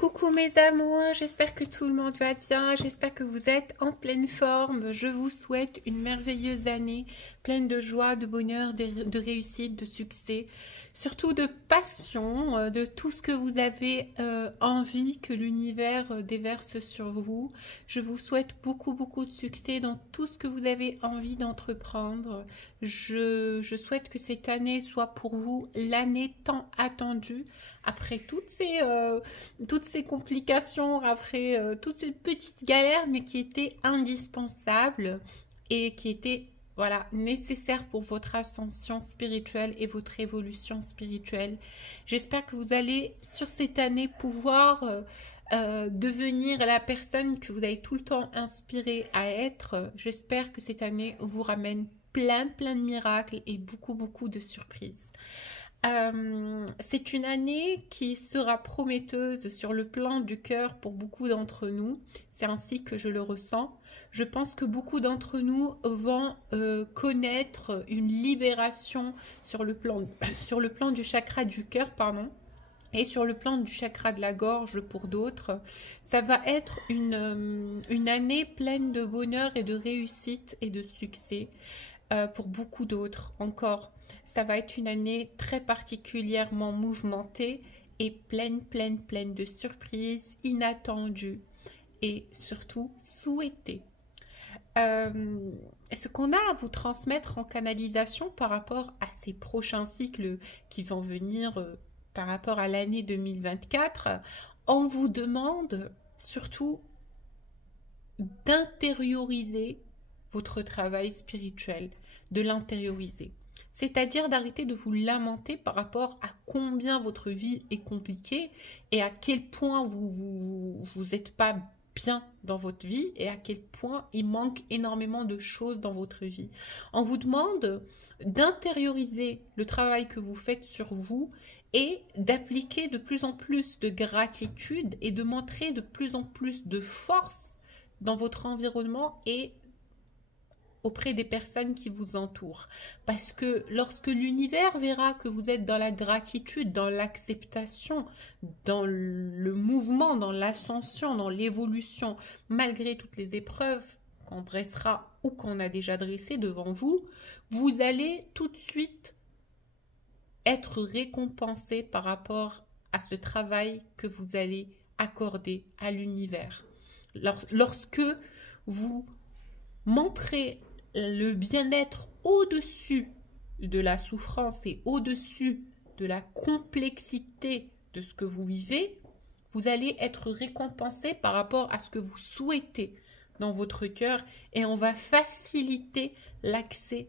Coucou mes amours, j'espère que tout le monde va bien, j'espère que vous êtes en pleine forme. Je vous souhaite une merveilleuse année, pleine de joie, de bonheur, de réussite, de succès, surtout de passion, de tout ce que vous avez envie que l'univers déverse sur vous. Je vous souhaite beaucoup de succès dans tout ce que vous avez envie d'entreprendre. Je souhaite que cette année soit pour vous l'année tant attendue, après toutes ces complications, après toutes ces petites galères, mais qui étaient indispensables et qui étaient voilà, nécessaires pour votre ascension spirituelle et votre évolution spirituelle. J'espère que vous allez, sur cette année, pouvoir devenir la personne que vous avez tout le temps inspiré à être. J'espère que cette année vous ramène plein de miracles et beaucoup de surprises. C'est une année qui sera prometteuse sur le plan du cœur pour beaucoup d'entre nous. C'est ainsi que je le ressens. Je pense que beaucoup d'entre nous vont connaître une libération sur le plan du chakra du cœur, pardon, et sur le plan du chakra de la gorge pour d'autres. Ça va être une année pleine de bonheur et de réussite et de succès. Pour beaucoup d'autres encore. Ça va être une année très particulièrement mouvementée et pleine de surprises inattendues et surtout souhaitées. Ce qu'on a à vous transmettre en canalisation par rapport à ces prochains cycles qui vont venir par rapport à l'année 2024, on vous demande surtout d'intérioriser votre travail spirituel, de l'intérioriser. C'est-à-dire d'arrêter de vous lamenter par rapport à combien votre vie est compliquée et à quel point vous n'êtes pas bien dans votre vie et à quel point il manque énormément de choses dans votre vie. On vous demande d'intérioriser le travail que vous faites sur vous et d'appliquer de plus en plus de gratitude et de montrer de plus en plus de force dans votre environnement et auprès des personnes qui vous entourent. Parce que lorsque l'univers verra que vous êtes dans la gratitude, dans l'acceptation, dans le mouvement, dans l'ascension, dans l'évolution, malgré toutes les épreuves qu'on dressera ou qu'on a déjà dressées devant vous, vous allez tout de suite être récompensé par rapport à ce travail que vous allez accorder à l'univers. Lorsque vous montrez le bien-être au-dessus de la souffrance et au-dessus de la complexité de ce que vous vivez, vous allez être récompensé par rapport à ce que vous souhaitez dans votre cœur et on va faciliter l'accès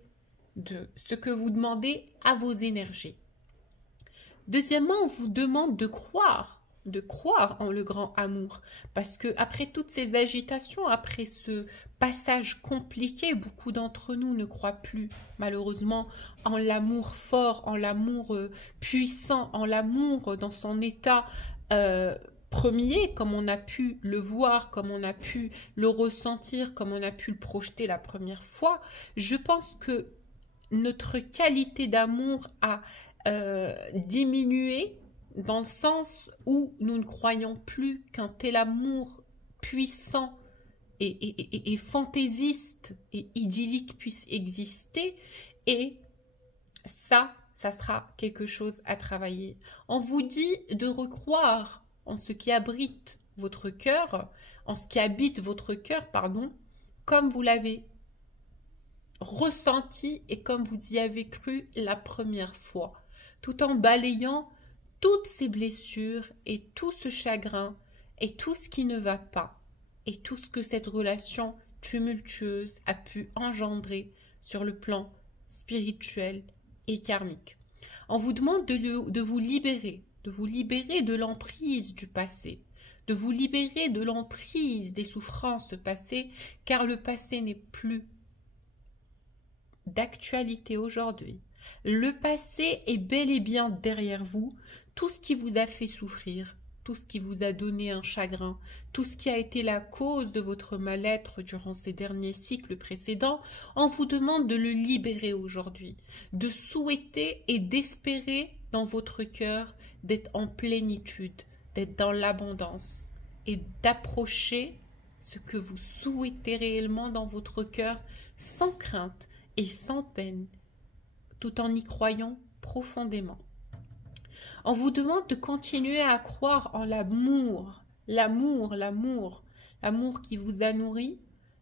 de ce que vous demandez à vos énergies. Deuxièmement, on vous demande de croire en le grand amour, parce que après toutes ces agitations, après ce passage compliqué, beaucoup d'entre nous ne croient plus malheureusement en l'amour fort, en l'amour puissant, en l'amour dans son état premier, comme on a pu le voir, comme on a pu le ressentir, comme on a pu le projeter la première fois. Je pense que notre qualité d'amour a diminué dans le sens où nous ne croyons plus qu'un tel amour puissant et fantaisiste et idyllique puisse exister, et ça sera quelque chose à travailler. On vous dit de recroire en ce qui abrite votre cœur, en ce qui habite votre cœur, pardon, comme vous l'avez ressenti et comme vous y avez cru la première fois, tout en balayant toutes ces blessures et tout ce chagrin et tout ce qui ne va pas et tout ce que cette relation tumultueuse a pu engendrer sur le plan spirituel et karmique. On vous demande de vous libérer de l'emprise du passé, de vous libérer de l'emprise des souffrances passées, car le passé n'est plus d'actualité aujourd'hui. Le passé est bel et bien derrière vous. Tout ce qui vous a fait souffrir, tout ce qui vous a donné un chagrin, tout ce qui a été la cause de votre mal-être durant ces derniers cycles précédents, on vous demande de le libérer aujourd'hui, de souhaiter et d'espérer dans votre cœur d'être en plénitude, d'être dans l'abondance et d'approcher ce que vous souhaitez réellement dans votre cœur sans crainte et sans peine, tout en y croyant profondément. On vous demande de continuer à croire en l'amour, l'amour qui vous a nourri,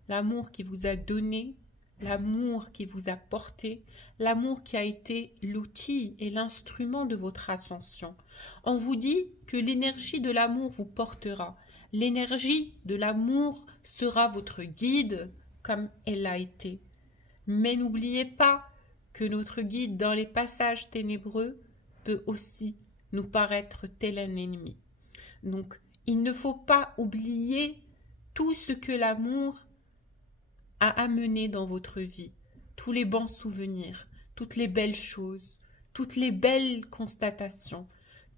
l'amour qui vous a donné, l'amour qui vous a porté, l'amour qui a été l'outil et l'instrument de votre ascension. On vous dit que l'énergie de l'amour vous portera. L'énergie de l'amour sera votre guide comme elle l'a été. Mais n'oubliez pas que notre guide dans les passages ténébreux peut aussi nous paraître tel un ennemi. Donc, il ne faut pas oublier tout ce que l'amour a amené dans votre vie, tous les bons souvenirs, toutes les belles choses, toutes les belles constatations,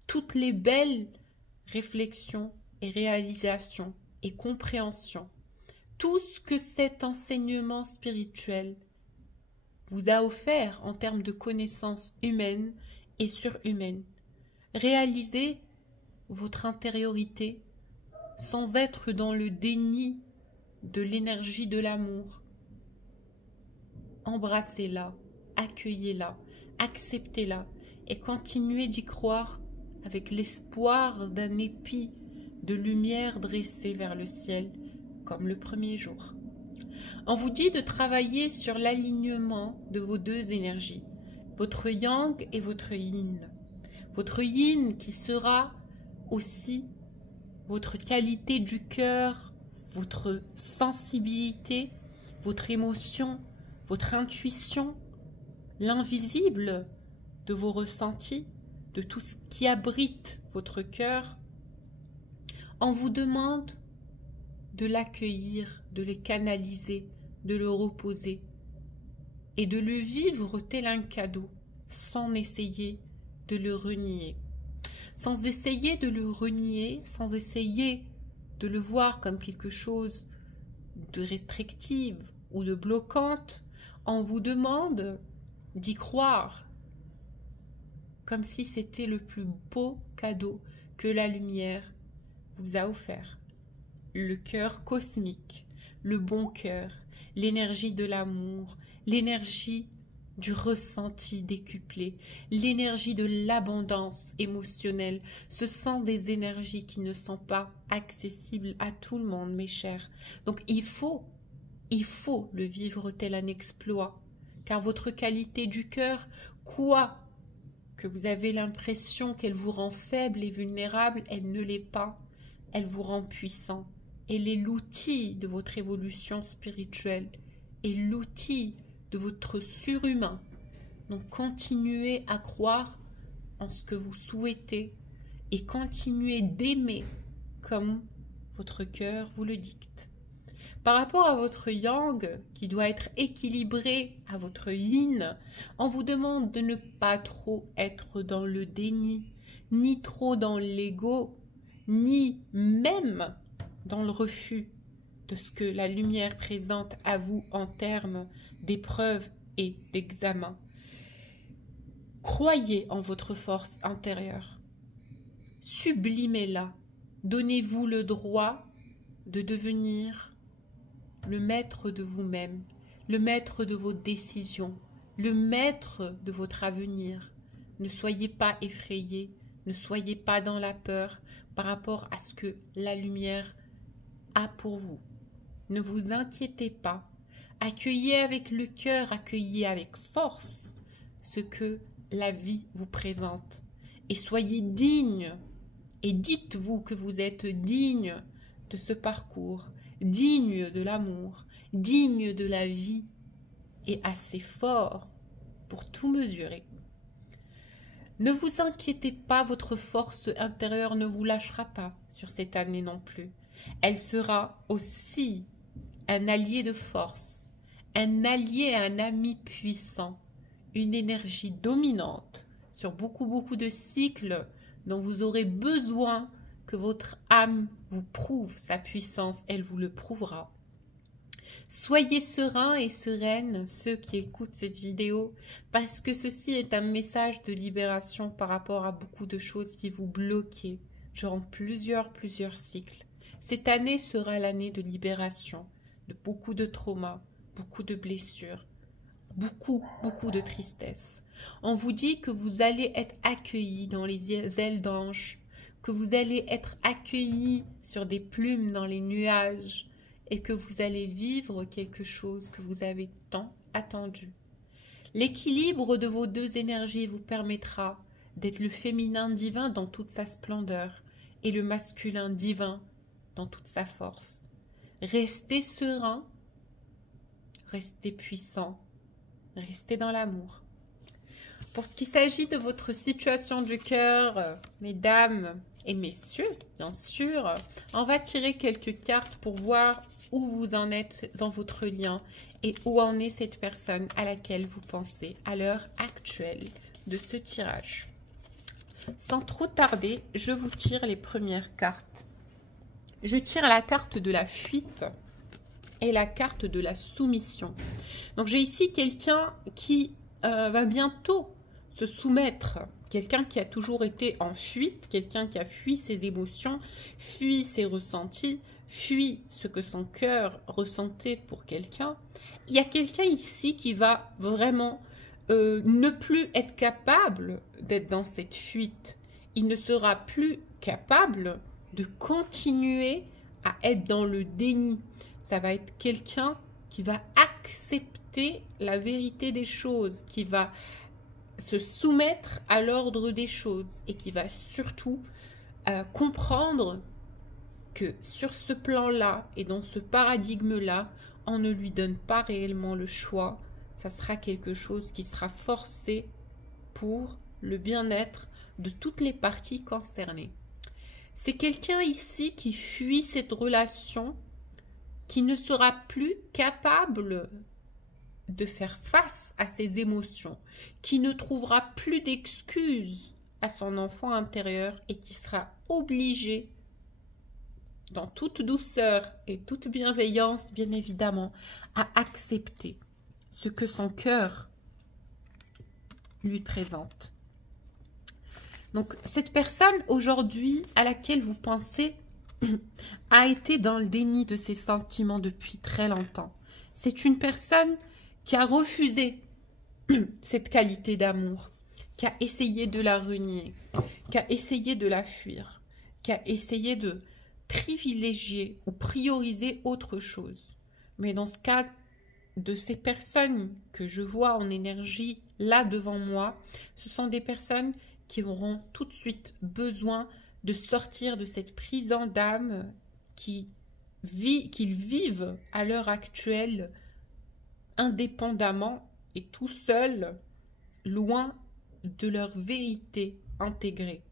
toutes les belles réflexions et réalisations et compréhensions, tout ce que cet enseignement spirituel vous a offert en termes de connaissances humaines et surhumaines. Réalisez votre intériorité sans être dans le déni de l'énergie de l'amour. Embrassez-la, accueillez-la, acceptez-la et continuez d'y croire avec l'espoir d'un épi de lumière dressé vers le ciel comme le premier jour. On vous dit de travailler sur l'alignement de vos deux énergies, votre yang et votre yin. Votre yin qui sera aussi votre qualité du cœur, votre sensibilité, votre émotion, votre intuition, l'invisible de vos ressentis, de tout ce qui abrite votre cœur. On vous demande de l'accueillir, de le canaliser, de le reposer et de le vivre tel un cadeau, sans essayer de le renier. Sans essayer de le renier, sans essayer de le voir comme quelque chose de restrictive ou de bloquante, on vous demande d'y croire comme si c'était le plus beau cadeau que la lumière vous a offert. Le cœur cosmique, le bon cœur, l'énergie de l'amour, l'énergie du ressenti décuplé, l'énergie de l'abondance émotionnelle. Ce sont des énergies qui ne sont pas accessibles à tout le monde, mes chers. Donc il faut le vivre tel un exploit, car votre qualité du cœur, quoi que vous avez l'impression qu'elle vous rend faible et vulnérable, elle ne l'est pas. Elle vous rend puissant. Elle est l'outil de votre évolution spirituelle et l'outil de votre surhumain. Donc continuez à croire en ce que vous souhaitez et continuez d'aimer comme votre cœur vous le dicte. Par rapport à votre yang, qui doit être équilibré à votre yin, on vous demande de ne pas trop être dans le déni, ni trop dans l'ego, ni même dans le refus de ce que la lumière présente à vous en termes d'épreuves et d'examens. Croyez en votre force intérieure. Sublimez-la. Donnez-vous le droit de devenir le maître de vous-même, le maître de vos décisions, le maître de votre avenir. Ne soyez pas effrayés, ne soyez pas dans la peur par rapport à ce que la lumière a pour vous. Ne vous inquiétez pas. Accueillez avec le cœur, accueillez avec force ce que la vie vous présente. Et soyez digne. Et dites-vous que vous êtes digne de ce parcours, digne de l'amour, digne de la vie et assez fort pour tout mesurer. Ne vous inquiétez pas, votre force intérieure ne vous lâchera pas sur cette année non plus. Elle sera aussi un allié de force, un allié, un ami puissant, une énergie dominante sur beaucoup de cycles dont vous aurez besoin que votre âme vous prouve sa puissance, elle vous le prouvera. Soyez sereins et sereines, ceux qui écoutent cette vidéo, parce que ceci est un message de libération par rapport à beaucoup de choses qui vous bloquaient durant plusieurs cycles. Cette année sera l'année de libération, de beaucoup de traumas, beaucoup de blessures, beaucoup de tristesse. On vous dit que vous allez être accueillis dans les ailes d'ange, que vous allez être accueillis sur des plumes dans les nuages et que vous allez vivre quelque chose que vous avez tant attendu. L'équilibre de vos deux énergies vous permettra d'être le féminin divin dans toute sa splendeur et le masculin divin dans toute sa force. Restez serein, restez puissant, restez dans l'amour. Pour ce qui s'agit de votre situation du cœur, mesdames et messieurs, bien sûr, on va tirer quelques cartes pour voir où vous en êtes dans votre lien et où en est cette personne à laquelle vous pensez à l'heure actuelle de ce tirage. Sans trop tarder, je vous tire les premières cartes. Je tire la carte de la fuite et la carte de la soumission. Donc j'ai ici quelqu'un qui va bientôt se soumettre, quelqu'un qui a toujours été en fuite, quelqu'un qui a fui ses émotions, fui ses ressentis, fui ce que son cœur ressentait pour quelqu'un. Il y a quelqu'un ici qui va vraiment ne plus être capable d'être dans cette fuite. Il ne sera plus capable de continuer à être dans le déni. Ça va être quelqu'un qui va accepter la vérité des choses, qui va se soumettre à l'ordre des choses et qui va surtout comprendre que sur ce plan-là et dans ce paradigme-là, on ne lui donne pas réellement le choix. Ça sera quelque chose qui sera forcé pour le bien-être de toutes les parties concernées. C'est quelqu'un ici qui fuit cette relation, qui ne sera plus capable de faire face à ses émotions, qui ne trouvera plus d'excuses à son enfant intérieur et qui sera obligé, dans toute douceur et toute bienveillance, bien évidemment, à accepter ce que son cœur lui présente. Donc, cette personne aujourd'hui à laquelle vous pensez a été dans le déni de ses sentiments depuis très longtemps. C'est une personne qui a refusé cette qualité d'amour, qui a essayé de la renier, qui a essayé de la fuir, qui a essayé de privilégier ou prioriser autre chose. Mais dans ce cas de ces personnes que je vois en énergie là devant moi, ce sont des personnes qui auront tout de suite besoin de sortir de cette prison d'âme qu'ils vivent à l'heure actuelle indépendamment et tout seuls, loin de leur vérité intégrée.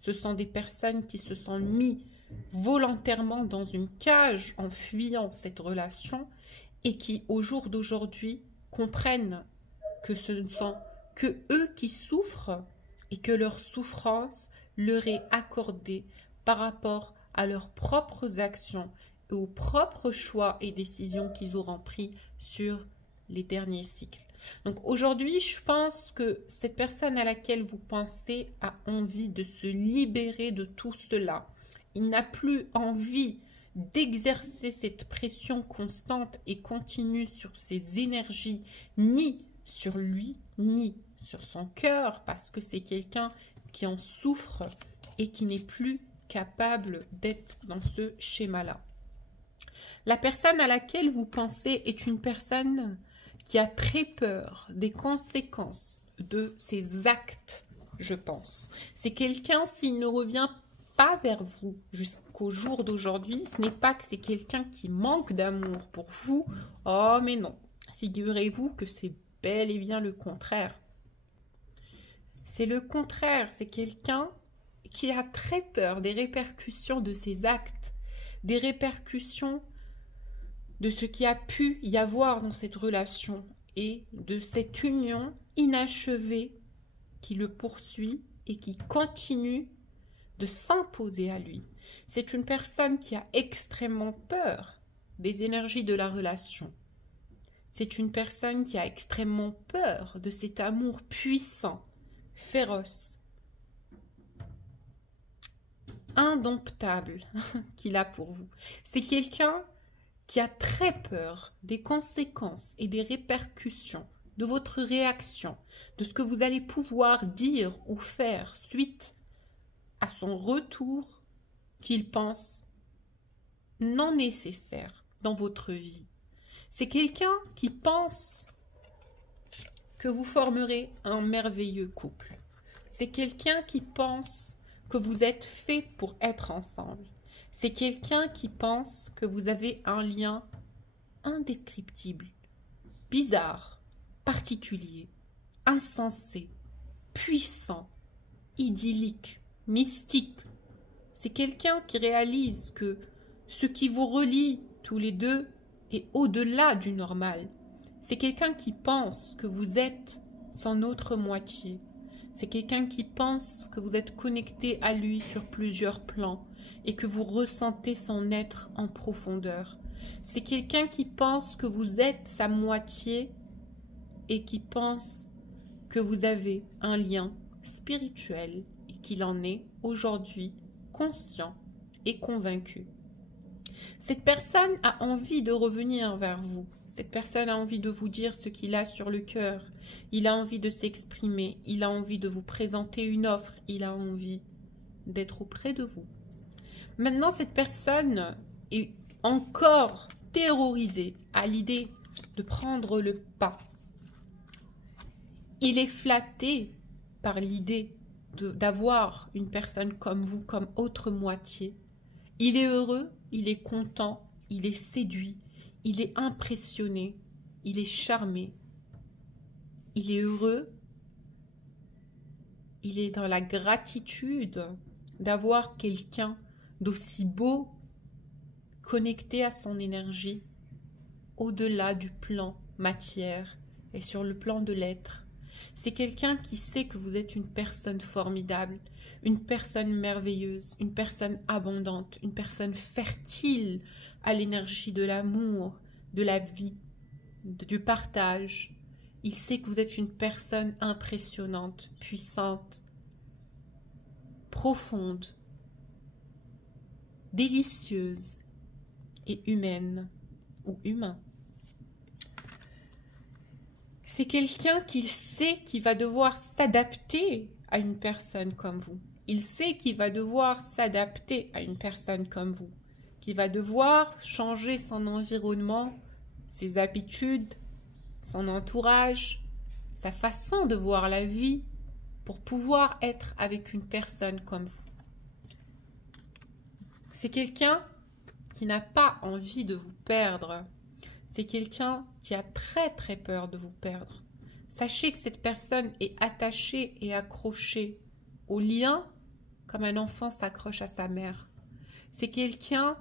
Ce sont des personnes qui se sont mis volontairement dans une cage en fuyant cette relation et qui, au jour d'aujourd'hui, comprennent que ce ne sont que eux qui souffrent et que leur souffrance leur est accordée par rapport à leurs propres actions et aux propres choix et décisions qu'ils auront pris sur les derniers cycles. Donc aujourd'hui, je pense que cette personne à laquelle vous pensez a envie de se libérer de tout cela. Il n'a plus envie d'exercer cette pression constante et continue sur ses énergies, ni sur lui, ni sur son cœur, parce que c'est quelqu'un qui en souffre et qui n'est plus capable d'être dans ce schéma-là. La personne à laquelle vous pensez est une personne qui a très peur des conséquences de ses actes, je pense. C'est quelqu'un, s'il ne revient pas vers vous jusqu'au jour d'aujourd'hui, ce n'est pas que c'est quelqu'un qui manque d'amour pour vous. Oh, mais non. Figurez-vous que c'est bel et bien le contraire. C'est le contraire. C'est quelqu'un qui a très peur des répercussions de ses actes, des répercussions de ce qui a pu y avoir dans cette relation et de cette union inachevée qui le poursuit et qui continue de s'imposer à lui. C'est une personne qui a extrêmement peur des énergies de la relation. C'est une personne qui a extrêmement peur de cet amour puissant, féroce. indomptable qu'il a pour vous. C'est quelqu'un qui a très peur des conséquences et des répercussions de votre réaction, de ce que vous allez pouvoir dire ou faire suite à son retour qu'il pense non nécessaire dans votre vie. C'est quelqu'un qui pense que vous formerez un merveilleux couple. C'est quelqu'un qui pense que vous êtes fait pour être ensemble. C'est quelqu'un qui pense que vous avez un lien indescriptible, bizarre, particulier, insensé, puissant, idyllique, mystique. C'est quelqu'un qui réalise que ce qui vous relie tous les deux est au-delà du normal. C'est quelqu'un qui pense que vous êtes son autre moitié. C'est quelqu'un qui pense que vous êtes connecté à lui sur plusieurs plans et que vous ressentez son être en profondeur. C'est quelqu'un qui pense que vous êtes sa moitié et qui pense que vous avez un lien spirituel et qu'il en est aujourd'hui conscient et convaincu. Cette personne a envie de revenir vers vous. Cette personne a envie de vous dire ce qu'il a sur le cœur. Il a envie de s'exprimer. Il a envie de vous présenter une offre. Il a envie d'être auprès de vous. Maintenant, cette personne est encore terrorisée à l'idée de prendre le pas. Il est flatté par l'idée d'avoir une personne comme vous, comme autre moitié. Il est heureux, il est content, il est séduit, il est impressionné, il est charmé, il est heureux, il est dans la gratitude d'avoir quelqu'un d'aussi beau, connecté à son énergie, au-delà du plan matière et sur le plan de l'être. C'est quelqu'un qui sait que vous êtes une personne formidable, une personne merveilleuse, une personne abondante, une personne fertile à l'énergie de l'amour, de la vie, du partage. Il sait que vous êtes une personne impressionnante, puissante, profonde, délicieuse et humaine ou humain. C'est quelqu'un qui sait qu'il va devoir s'adapter à une personne comme vous. Il sait qu'il va devoir s'adapter à une personne comme vous, qu'il va devoir changer son environnement, ses habitudes, son entourage, sa façon de voir la vie pour pouvoir être avec une personne comme vous. C'est quelqu'un qui n'a pas envie de vous perdre. C'est quelqu'un qui a très très peur de vous perdre. Sachez que cette personne est attachée et accrochée au lien comme un enfant s'accroche à sa mère. C'est quelqu'un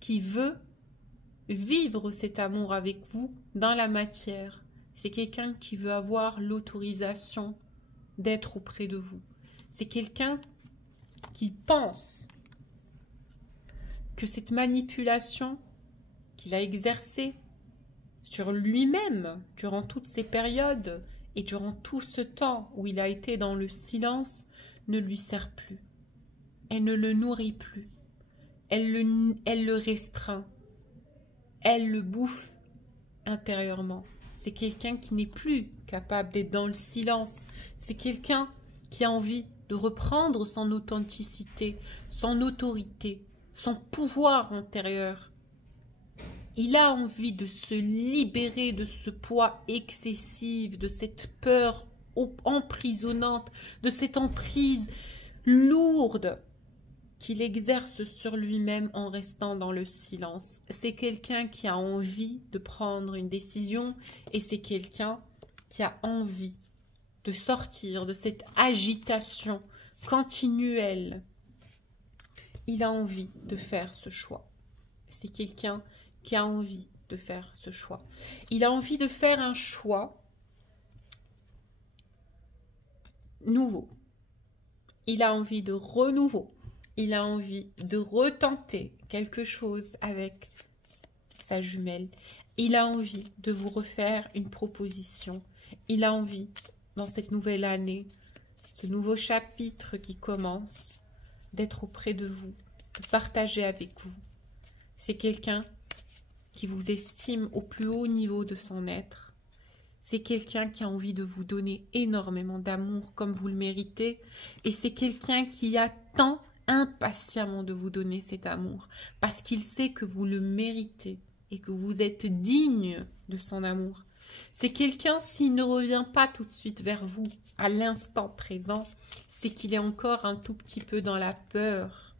qui veut vivre cet amour avec vous dans la matière. C'est quelqu'un qui veut avoir l'autorisation d'être auprès de vous. C'est quelqu'un qui pense que cette manipulation qu'il a exercée sur lui-même durant toutes ces périodes et durant tout ce temps où il a été dans le silence ne lui sert plus. Elle ne le nourrit plus. Elle le restreint. Elle le bouffe intérieurement. C'est quelqu'un qui n'est plus capable d'être dans le silence. C'est quelqu'un qui a envie de reprendre son authenticité, son autorité, son pouvoir intérieur. Il a envie de se libérer de ce poids excessif, de cette peur emprisonnante, de cette emprise lourde qu'il exerce sur lui-même en restant dans le silence. C'est quelqu'un qui a envie de prendre une décision et c'est quelqu'un qui a envie de sortir de cette agitation continuelle. Il a envie de faire ce choix. C'est quelqu'un qui a envie de faire ce choix. Il a envie de faire un choix nouveau. Il a envie de renouveau. Il a envie de retenter quelque chose avec sa jumelle. Il a envie de vous refaire une proposition. Il a envie, dans cette nouvelle année, ce nouveau chapitre qui commence, d'être auprès de vous, de partager avec vous. C'est quelqu'un qui vous estime au plus haut niveau de son être. C'est quelqu'un qui a envie de vous donner énormément d'amour comme vous le méritez. Et c'est quelqu'un qui attend impatiemment de vous donner cet amour parce qu'il sait que vous le méritez et que vous êtes digne de son amour. C'est quelqu'un, s'il ne revient pas tout de suite vers vous à l'instant présent, c'est qu'il est encore un tout petit peu dans la peur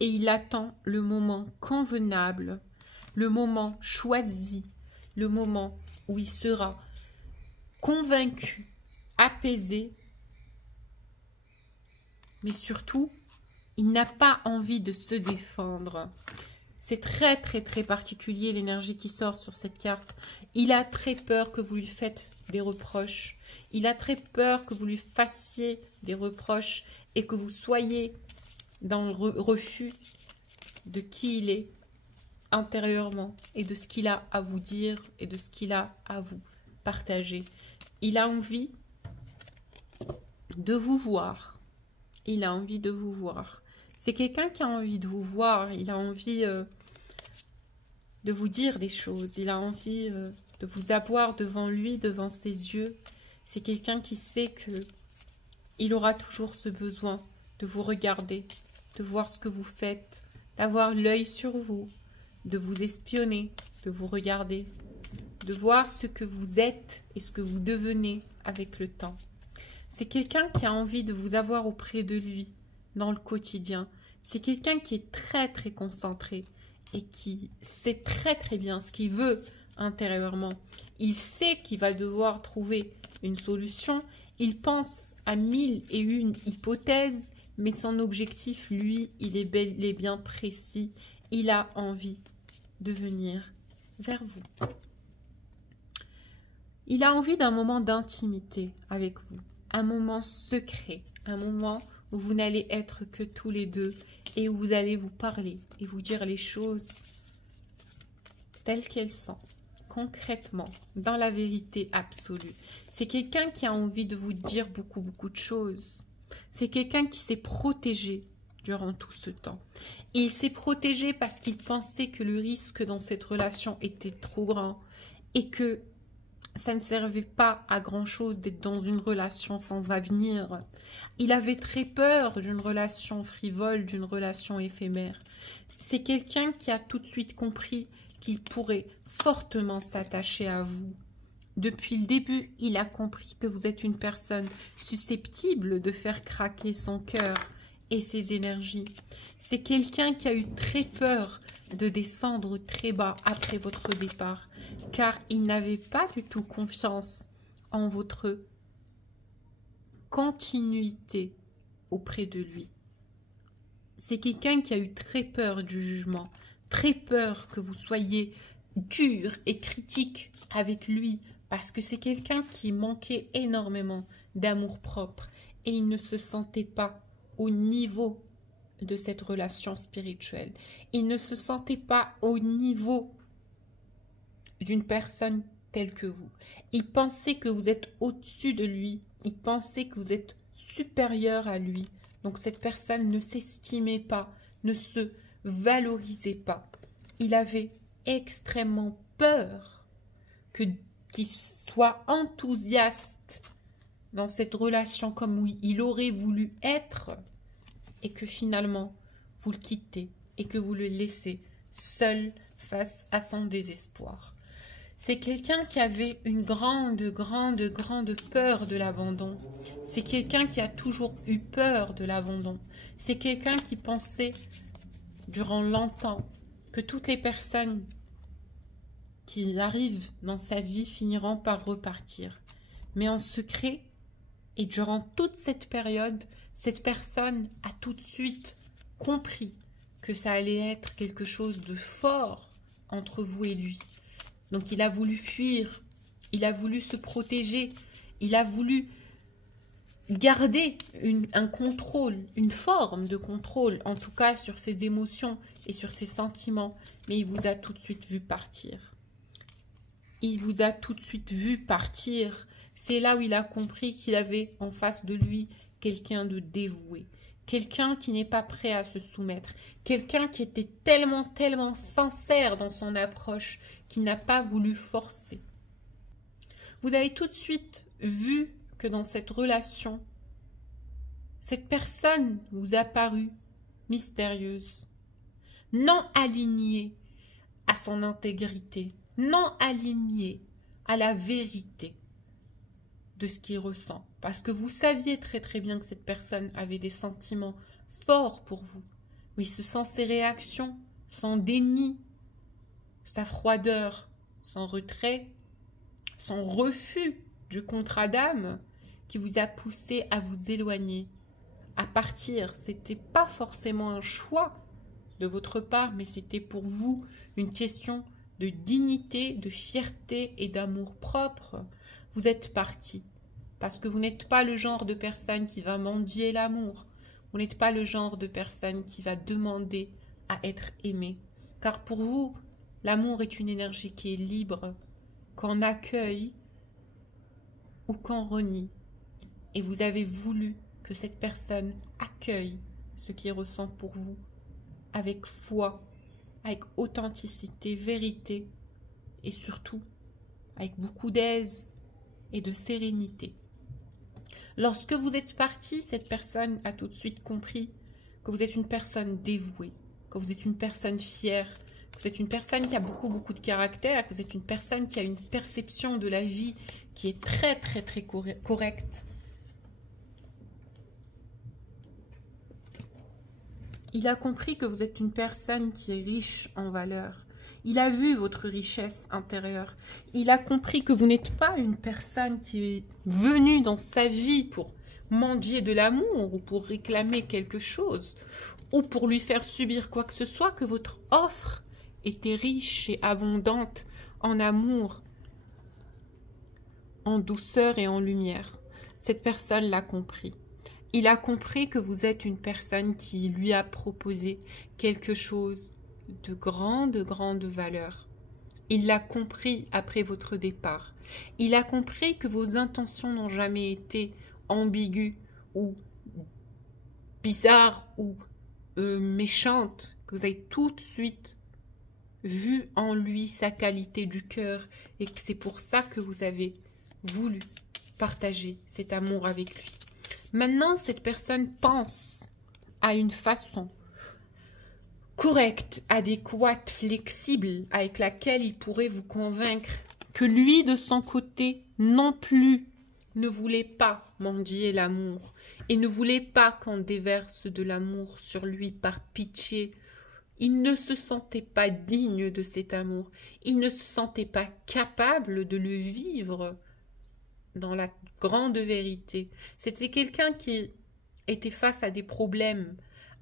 et il attend le moment convenable, le moment choisi, le moment où il sera convaincu, apaisé, mais surtout, il n'a pas envie de se défendre. C'est très particulier l'énergie qui sort sur cette carte. Il a très peur que vous lui faites des reproches. Il a très peur que vous lui fassiez des reproches et que vous soyez dans le refus de qui il est intérieurement et de ce qu'il a à vous dire et de ce qu'il a à vous partager. Il a envie de vous voir. Il a envie de vous voir. C'est quelqu'un qui a envie de vous voir. Il a envie de vous dire des choses. Il a envie de vous avoir devant lui, devant ses yeux. C'est quelqu'un qui sait que il aura toujours ce besoin de vous regarder, de voir ce que vous faites, d'avoir l'œil sur vous, de vous espionner, de vous regarder, de voir ce que vous êtes et ce que vous devenez avec le temps. C'est quelqu'un qui a envie de vous avoir auprès de lui dans le quotidien. C'est quelqu'un qui est très concentré et qui sait très bien ce qu'il veut intérieurement. Il sait qu'il va devoir trouver une solution. Il pense à 1001 hypothèses, mais son objectif, lui, il est bel et bien précis. Il a envie de venir vers vous. Il a envie d'un moment d'intimité avec vous, un moment secret, un moment où vous n'allez être que tous les deux et où vous allez vous parler et vous dire les choses telles qu'elles sont, concrètement, dans la vérité absolue. C'est quelqu'un qui a envie de vous dire beaucoup de choses. C'est quelqu'un qui s'est protégé durant tout ce temps. Et il s'est protégé parce qu'il pensait que le risque dans cette relation était trop grand et que ça ne servait pas à grand-chose d'être dans une relation sans avenir. Il avait très peur d'une relation frivole, d'une relation éphémère. C'est quelqu'un qui a tout de suite compris qu'il pourrait fortement s'attacher à vous. Depuis le début, il a compris que vous êtes une personne susceptible de faire craquer son cœur et ses énergies. C'est quelqu'un qui a eu très peur de descendre très bas après votre départ, car il n'avait pas du tout confiance en votre continuité auprès de lui. C'est quelqu'un qui a eu très peur du jugement, très peur que vous soyez dur et critique avec lui, parce que c'est quelqu'un qui manquait énormément d'amour-propre et il ne se sentait pas au niveau de cette relation spirituelle. Il ne se sentait pas au niveau d'une personne telle que vous. Il pensait que vous êtes au-dessus de lui. Il pensait que vous êtes supérieur à lui. Donc cette personne ne s'estimait pas, ne se valorisait pas. Il avait extrêmement peur qu'il soit enthousiaste dans cette relation comme il aurait voulu être et que finalement vous le quittez et que vous le laissez seul face à son désespoir. C'est quelqu'un qui avait une grande peur de l'abandon. C'est quelqu'un qui a toujours eu peur de l'abandon. C'est quelqu'un qui pensait durant longtemps que toutes les personnes qui arrivent dans sa vie finiront par repartir. Mais en secret, et durant toute cette période, cette personne a tout de suite compris que ça allait être quelque chose de fort entre vous et lui. Donc il a voulu fuir, il a voulu se protéger, il a voulu garder un contrôle, une forme de contrôle, en tout cas sur ses émotions et sur ses sentiments. Mais il vous a tout de suite vu partir. Il vous a tout de suite vu partir. C'est là où il a compris qu'il avait en face de lui quelqu'un de dévoué, quelqu'un qui n'est pas prêt à se soumettre, quelqu'un qui était tellement, tellement sincère dans son approche, qui n'a pas voulu forcer. Vous avez tout de suite vu que dans cette relation, cette personne vous a paru mystérieuse, non alignée à son intégrité, non alignée à la vérité de ce qu'il ressent. Parce que vous saviez très très bien que cette personne avait des sentiments forts pour vous. Mais ce sont ses réactions, son déni, sa froideur, son retrait, son refus du contrat d'âme qui vous a poussé à vous éloigner, à partir. C'était pas forcément un choix de votre part, mais c'était pour vous une question de dignité, de fierté et d'amour propre. Vous êtes parti parce que vous n'êtes pas le genre de personne qui va mendier l'amour. Vous n'êtes pas le genre de personne qui va demander à être aimé. Car pour vous, l'amour est une énergie qui est libre, qu'on accueille ou qu'on renie. Et vous avez voulu que cette personne accueille ce qu'il ressent pour vous avec foi, avec authenticité, vérité et surtout avec beaucoup d'aise et de sérénité. Lorsque vous êtes parti, cette personne a tout de suite compris que vous êtes une personne dévouée, que vous êtes une personne fière, que vous êtes une personne qui a beaucoup de caractère, que vous êtes une personne qui a une perception de la vie qui est très correcte. Il a compris que vous êtes une personne qui est riche en valeurs. Il a vu votre richesse intérieure. Il a compris que vous n'êtes pas une personne qui est venue dans sa vie pour mendier de l'amour ou pour réclamer quelque chose ou pour lui faire subir quoi que ce soit, que votre offre était riche et abondante en amour, en douceur et en lumière. Cette personne l'a compris. Il a compris que vous êtes une personne qui lui a proposé quelque chose de grande valeur. Il l'a compris après votre départ. Il a compris que vos intentions n'ont jamais été ambiguës ou bizarres ou méchantes, que vous avez tout de suite vu en lui sa qualité du cœur et que c'est pour ça que vous avez voulu partager cet amour avec lui. Maintenant, cette personne pense à une façon correcte, adéquate, flexible, avec laquelle il pourrait vous convaincre que lui, de son côté, non plus, ne voulait pas mendier l'amour et ne voulait pas qu'on déverse de l'amour sur lui par pitié. Il ne se sentait pas digne de cet amour. Il ne se sentait pas capable de le vivre dans la grande vérité. C'était quelqu'un qui était face à des problèmes,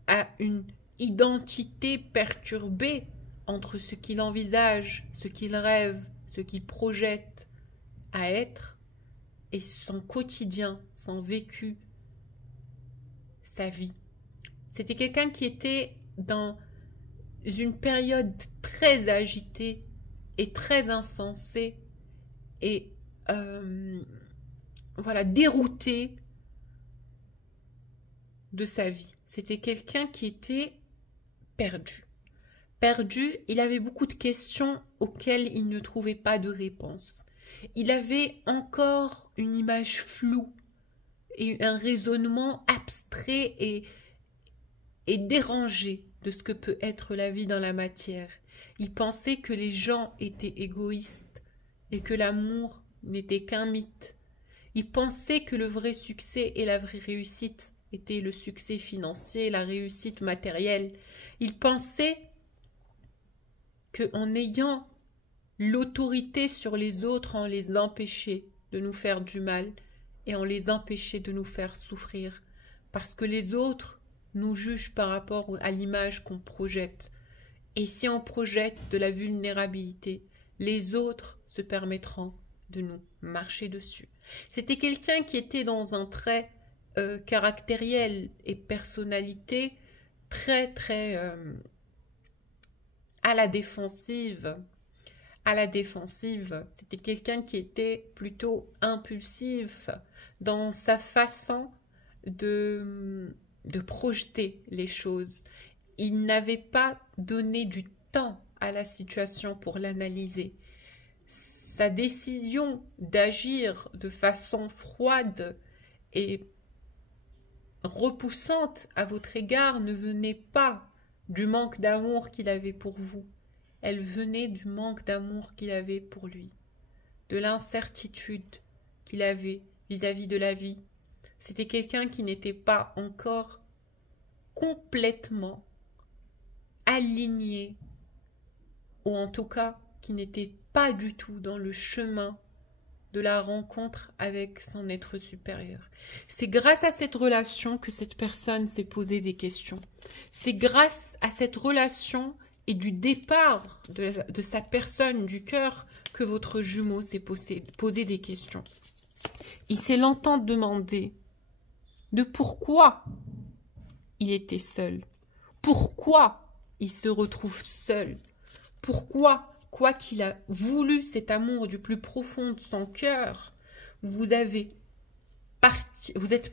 à une identité perturbée entre ce qu'il envisage, ce qu'il rêve, ce qu'il projette à être et son quotidien, son vécu, sa vie. C'était quelqu'un qui était dans une période très agitée et très insensée et voilà, dérouté de sa vie. C'était quelqu'un qui était perdu. Perdu, il avait beaucoup de questions auxquelles il ne trouvait pas de réponse. Il avait encore une image floue et un raisonnement abstrait et dérangé de ce que peut être la vie dans la matière. Il pensait que les gens étaient égoïstes et que l'amour n'était qu'un mythe. Il pensait que le vrai succès et la vraie réussite étaient le succès financier, la réussite matérielle. Il pensait qu'en ayant l'autorité sur les autres, on les empêchait de nous faire du mal et on les empêchait de nous faire souffrir. Parce que les autres nous jugent par rapport à l'image qu'on projette. Et si on projette de la vulnérabilité, les autres se permettront de nous marcher dessus. C'était quelqu'un qui était dans un trait caractériel et personnalité très à la défensive. À la défensive, c'était quelqu'un qui était plutôt impulsif dans sa façon de de projeter les choses. Il n'avait pas donné du temps à la situation pour l'analyser. Sa décision d'agir de façon froide et repoussante à votre égard ne venait pas du manque d'amour qu'il avait pour vous. Elle venait du manque d'amour qu'il avait pour lui, de l'incertitude qu'il avait vis-à-vis de la vie. C'était quelqu'un qui n'était pas encore complètement aligné, ou en tout cas qui n'était pas du tout dans le chemin de la rencontre avec son être supérieur. C'est grâce à cette relation que cette personne s'est posé des questions. C'est grâce à cette relation et du départ de sa personne, du cœur, que votre jumeau s'est posé des questions. Il s'est longtemps demandé de pourquoi il était seul, pourquoi il se retrouve seul, pourquoi, quoi qu'il a voulu cet amour du plus profond de son cœur, vous êtes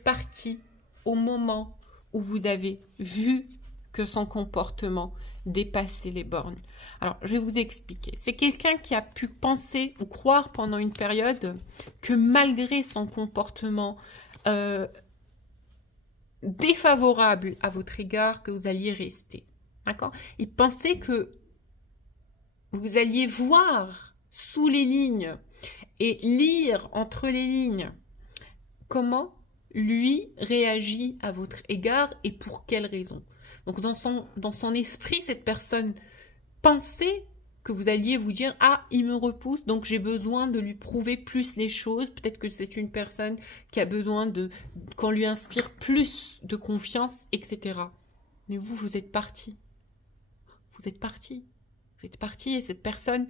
parti au moment où vous avez vu que son comportement dépassait les bornes. Alors, je vais vous expliquer. C'est quelqu'un qui a pu penser ou croire pendant une période que malgré son comportement défavorable à votre égard, que vous alliez rester. D'accord? Il pensait que vous alliez voir sous les lignes et lire entre les lignes comment lui réagit à votre égard et pour quelles raisons. Donc dans son esprit, cette personne pensait que vous alliez vous dire « Ah, il me repousse, donc j'ai besoin de lui prouver plus les choses. » Peut-être que c'est une personne qui a besoin qu'on lui inspire plus de confiance, etc. Mais vous êtes parti. Vous êtes parti. Vous êtes parti et cette personne,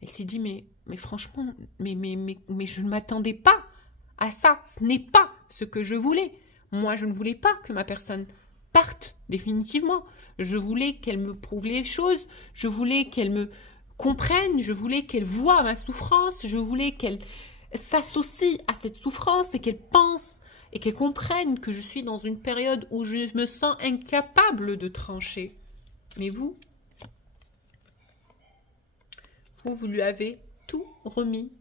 elle s'est dit mais franchement, mais je ne m'attendais pas à ça. Ce n'est pas ce que je voulais. Moi, je ne voulais pas que ma personne parte définitivement. Je voulais qu'elle me prouve les choses. Je voulais qu'elle me comprenne. Je voulais qu'elle voie ma souffrance. Je voulais qu'elle s'associe à cette souffrance et qu'elle pense et qu'elle comprenne que je suis dans une période où je me sens incapable de trancher. Mais vous lui avez tout remis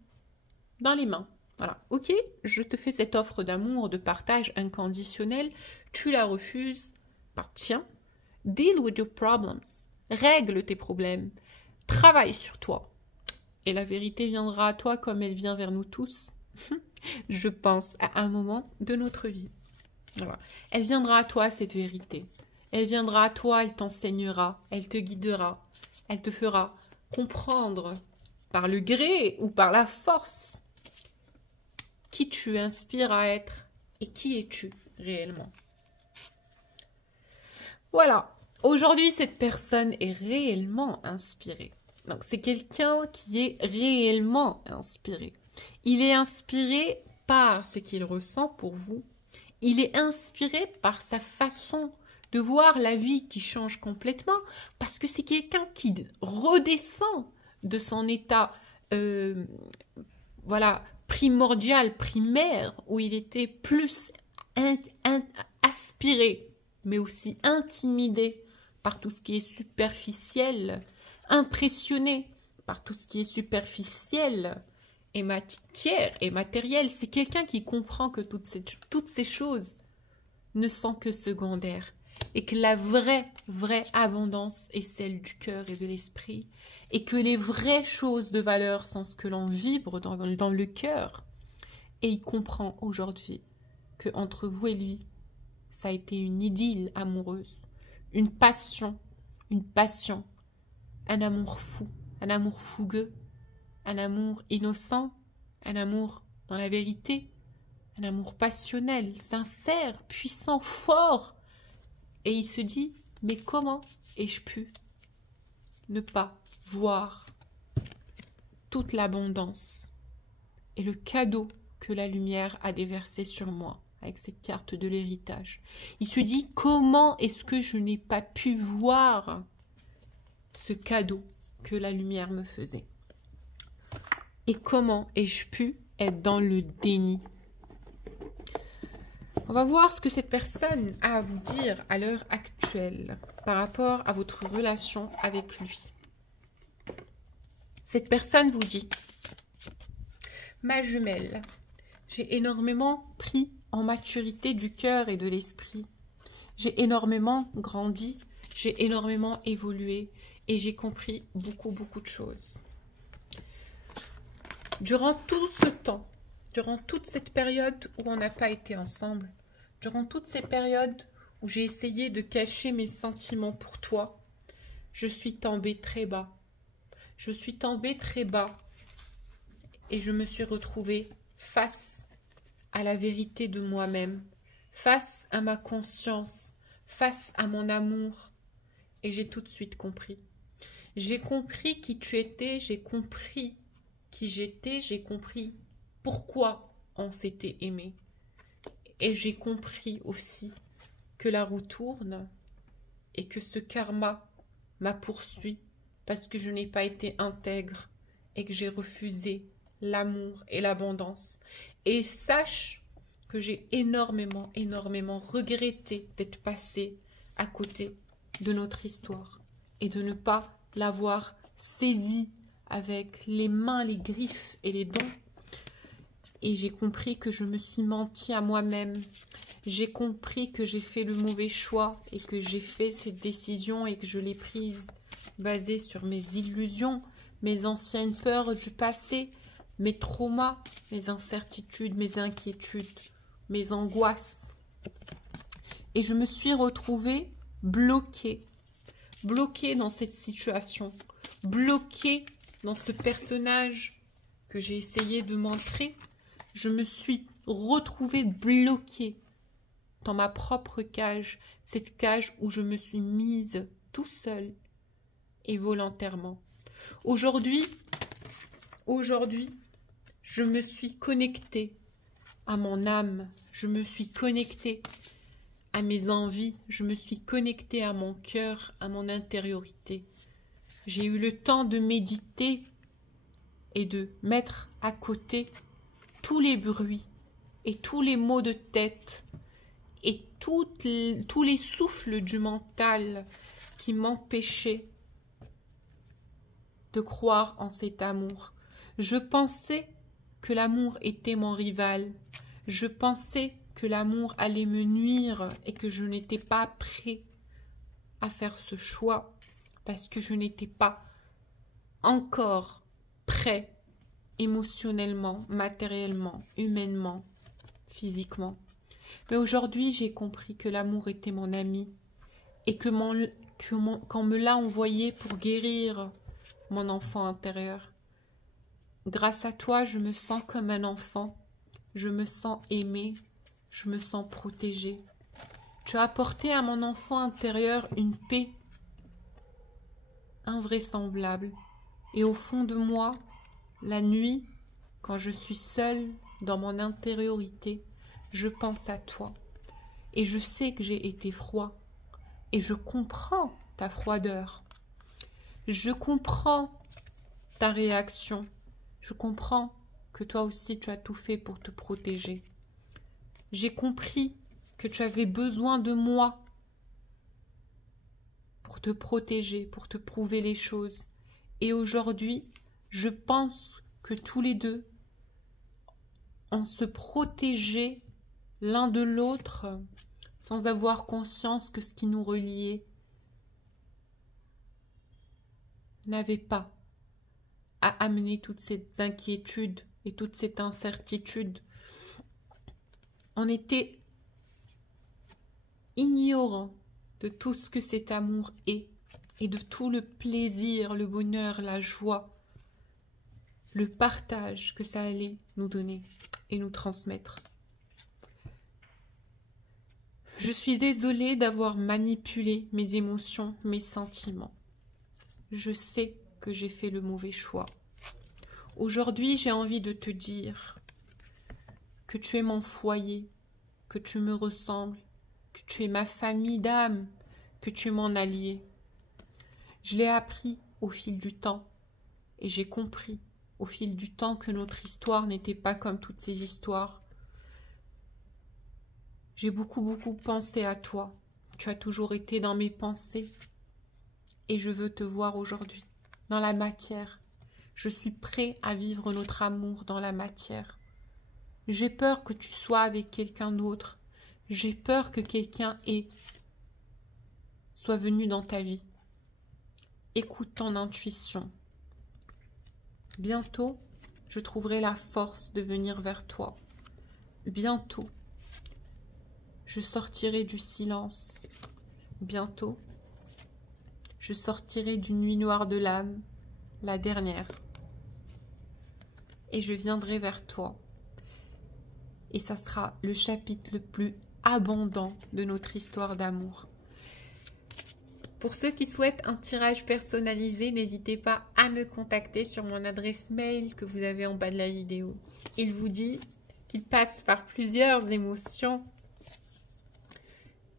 dans les mains. Voilà, ok, je te fais cette offre d'amour, de partage inconditionnel, tu la refuses, bah tiens, deal with your problems, règle tes problèmes, travaille sur toi, et la vérité viendra à toi comme elle vient vers nous tous, je pense, à un moment de notre vie. Voilà. Elle viendra à toi, cette vérité, elle viendra à toi, elle t'enseignera, elle te guidera, elle te fera comprendre par le gré ou par la force qui tu inspires à être et qui es-tu réellement. Voilà, aujourd'hui cette personne est réellement inspirée. Donc c'est quelqu'un qui est réellement inspiré. Il est inspiré par ce qu'il ressent pour vous. Il est inspiré par sa façon de voir la vie qui change complètement, parce que c'est quelqu'un qui redescend de son état voilà, primordial, primaire, où il était plus aspiré, mais aussi intimidé par tout ce qui est superficiel, impressionné par tout ce qui est superficiel et matière et matériel. C'est quelqu'un qui comprend que toutes ces choses ne sont que secondaires et que la vraie abondance est celle du cœur et de l'esprit et que les vraies choses de valeur sont ce que l'on vibre dans le cœur. Et il comprend aujourd'hui que entre vous et lui, ça a été une idylle amoureuse, une passion, un amour fou, un amour fougueux, un amour innocent, un amour dans la vérité, un amour passionnel, sincère, puissant, fort. Et il se dit, mais comment ai-je pu ne pas voir toute l'abondance et le cadeau que la lumière a déversé sur moi avec cette carte de l'héritage. Il se dit, comment est-ce que je n'ai pas pu voir ce cadeau que la lumière me faisait? Et comment ai-je pu être dans le déni? On va voir ce que cette personne a à vous dire à l'heure actuelle par rapport à votre relation avec lui. Cette personne vous dit: ma jumelle, j'ai énormément pris en maturité du cœur et de l'esprit. J'ai énormément grandi, j'ai énormément évolué et j'ai compris beaucoup de choses. Durant tout ce temps, durant toute cette période où on n'a pas été ensemble, durant toutes ces périodes où j'ai essayé de cacher mes sentiments pour toi, je suis tombée très bas. Je suis tombée très bas et je me suis retrouvée face à la vérité de moi-même, face à ma conscience, face à mon amour. Et j'ai tout de suite compris. J'ai compris qui tu étais, j'ai compris qui j'étais, j'ai compris pourquoi on s'était aimé. Et j'ai compris aussi que la roue tourne et que ce karma m'a poursuivi parce que je n'ai pas été intègre et que j'ai refusé l'amour et l'abondance. Et sache que j'ai énormément regretté d'être passée à côté de notre histoire et de ne pas l'avoir saisie avec les mains, les griffes et les dents. Et j'ai compris que je me suis menti à moi-même. J'ai compris que j'ai fait le mauvais choix et que j'ai fait cette décision et que je l'ai prise basée sur mes illusions, mes anciennes peurs du passé, mes traumas, mes incertitudes, mes inquiétudes, mes angoisses. Et je me suis retrouvée bloquée dans cette situation, bloquée dans ce personnage que j'ai essayé de montrer. Je me suis retrouvée bloquée dans ma propre cage, cette cage où je me suis mise tout seul et volontairement. Aujourd'hui, je me suis connectée à mon âme, je me suis connectée à mes envies, je me suis connectée à mon cœur, à mon intériorité. J'ai eu le temps de méditer et de mettre à côté tous les bruits et tous les maux de tête et tous les souffles du mental qui m'empêchaient de croire en cet amour. Je pensais que l'amour était mon rival. Je pensais que l'amour allait me nuire et que je n'étais pas prêt à faire ce choix parce que je n'étais pas encore prêt émotionnellement, matériellement, humainement, physiquement. Mais aujourd'hui, j'ai compris que l'amour était mon ami et qu'on me l'a envoyé pour guérir mon enfant intérieur. Grâce à toi, je me sens comme un enfant, je me sens aimée, je me sens protégée. Tu as apporté à mon enfant intérieur une paix invraisemblable. Et au fond de moi, la nuit, quand je suis seule dans mon intériorité, je pense à toi. Et je sais que j'ai été froid. Et je comprends ta froideur. Je comprends ta réaction. Je comprends que toi aussi tu as tout fait pour te protéger. J'ai compris que tu avais besoin de moi pour te protéger, pour te prouver les choses. Et aujourd'hui, je pense que tous les deux, on se protégeait l'un de l'autre sans avoir conscience que ce qui nous reliait n'avait pas à amener toute cette inquiétude et toute cette incertitude. On était ignorant de tout ce que cet amour est et de tout le plaisir, le bonheur, la joie, le partage que ça allait nous donner et nous transmettre. Je suis désolée d'avoir manipulé mes émotions, mes sentiments. Je sais que j'ai fait le mauvais choix. Aujourd'hui, j'ai envie de te dire que tu es mon foyer, que tu me ressembles, que tu es ma famille d'âme, que tu es mon allié. Je l'ai appris au fil du temps et j'ai compris au fil du temps que notre histoire n'était pas comme toutes ces histoires. J'ai beaucoup pensé à toi. Tu as toujours été dans mes pensées. Et je veux te voir aujourd'hui, dans la matière. Je suis prêt à vivre notre amour dans la matière. J'ai peur que tu sois avec quelqu'un d'autre. J'ai peur que quelqu'un soit venu dans ta vie. Écoute ton intuition. Bientôt, je trouverai la force de venir vers toi. Bientôt, je sortirai du silence. Bientôt, je sortirai d'une nuit noire de l'âme, la dernière. Et je viendrai vers toi. Et ça sera le chapitre le plus abondant de notre histoire d'amour. Pour ceux qui souhaitent un tirage personnalisé, n'hésitez pas à me contacter sur mon adresse mail que vous avez en bas de la vidéo. Il vous dit qu'il passe par plusieurs émotions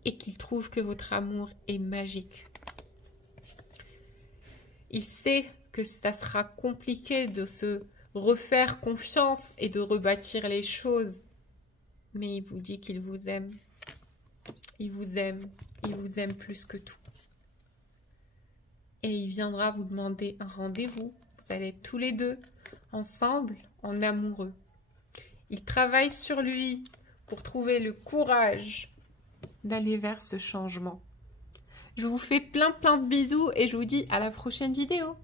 et qu'il trouve que votre amour est magique. Il sait que ça sera compliqué de se refaire confiance et de rebâtir les choses. Mais il vous dit qu'il vous aime. Il vous aime. Il vous aime plus que tout. Et il viendra vous demander un rendez-vous. Vous allez être tous les deux ensemble en amoureux. Il travaille sur lui pour trouver le courage d'aller vers ce changement. Je vous fais plein de bisous et je vous dis à la prochaine vidéo.